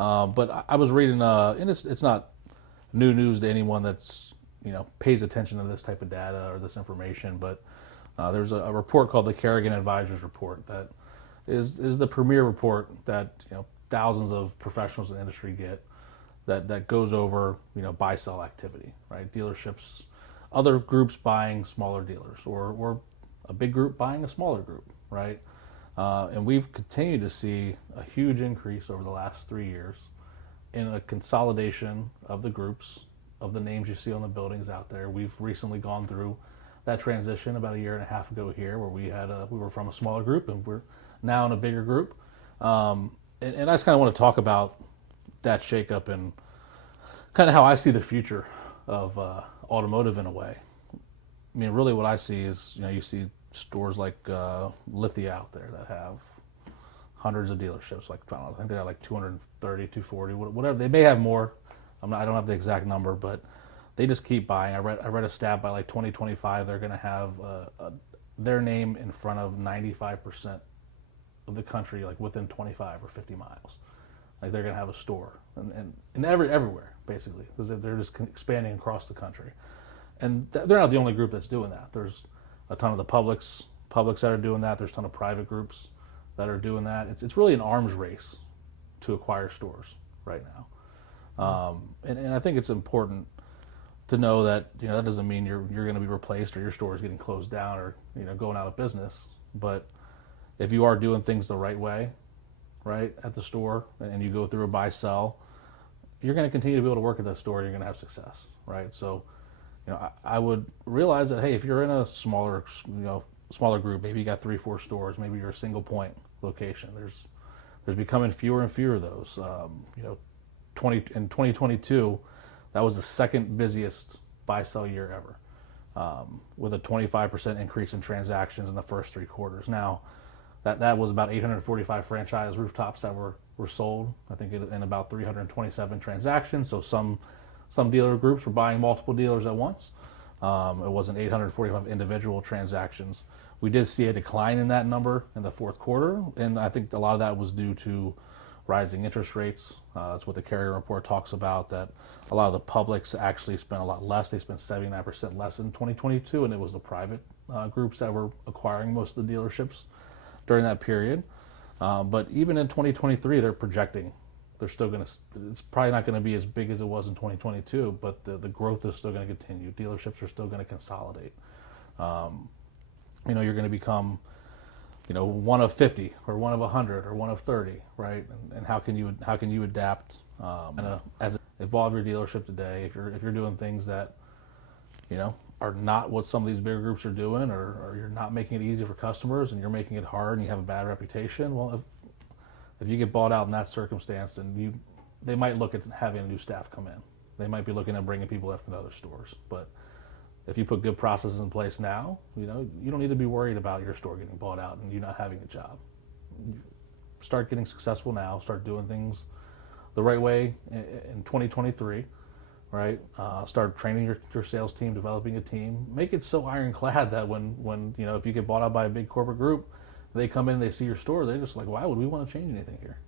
But I was reading, and it's not new news to anyone that's pays attention to this type of data or this information. But there's a report called the Kerrigan Advisors Report that is the premier report that thousands of professionals in the industry get that goes over buy sell activity, right? Dealerships, other groups buying smaller dealers, or a big group buying a smaller group, right? And we've continued to see a huge increase over the last 3 years in a consolidation of the groups, of the names you see on the buildings out there. We've recently gone through that transition about a year and a half ago here, where we were from a smaller group and we're now in a bigger group. And I just kind of want to talk about that shakeup and kind of how I see the future of automotive in a way. I mean, really what I see is, you see stores like Lithia out there that have hundreds of dealerships. Like, I don't know, I think they have like 230, 240, whatever. They may have more. I don't have the exact number, but they just keep buying. I read a stat by like 2025, they're going to have their name in front of 95% of the country, like within 25 or 50 miles. Like, they're going to have a store and everywhere, basically, because they're just expanding across the country. And they're not the only group that's doing that. There's a ton of the publics that are doing that. There's a ton of private groups that are doing that. It's really an arms race to acquire stores right now. And I think it's important to know that that doesn't mean you're going to be replaced or your store is getting closed down or going out of business. But if you are doing things the right way, right, at the store, and you go through a buy sell, you're going to continue to be able to work at that store. You're going to have success, right? So, I would realize that, hey, if you're in a smaller group, maybe you got 3-4 stores, maybe you're a single point location. There's becoming fewer and fewer of those. In 2022, that was the second busiest buy sell year ever, with a 25% increase in transactions in the first 3 quarters. Now, that was about 845 franchise rooftops that were sold, I think, in about 327 transactions. So some dealer groups were buying multiple dealers at once. It wasn't 845 individual transactions. We did see a decline in that number in the fourth quarter, and I think a lot of that was due to rising interest rates. That's what the Kerrigan report talks about, that a lot of the publics actually spent a lot less. They spent 79% less in 2022, and it was the private groups that were acquiring most of the dealerships during that period. But even in 2023, they're projecting they're still going to, it's probably not going to be as big as it was in 2022, but the growth is still going to continue. Dealerships are still going to consolidate. You're going to become, one of 50 or one of 100 or one of 30, right? And how can you adapt as evolve your dealership today if you're doing things that, are not what some of these bigger groups are doing, or you're not making it easy for customers and you're making it hard and you have a bad reputation. Well, if you get bought out in that circumstance, then they might look at having new staff come in. They might be looking at bringing people in from the other stores. But if you put good processes in place now, you don't need to be worried about your store getting bought out and you not having a job. You start getting successful now. Start doing things the right way in 2023, right? Start training your sales team, developing a team. Make it so ironclad that when if you get bought out by a big corporate group, they come in, they see your store, they're just like, why would we want to change anything here?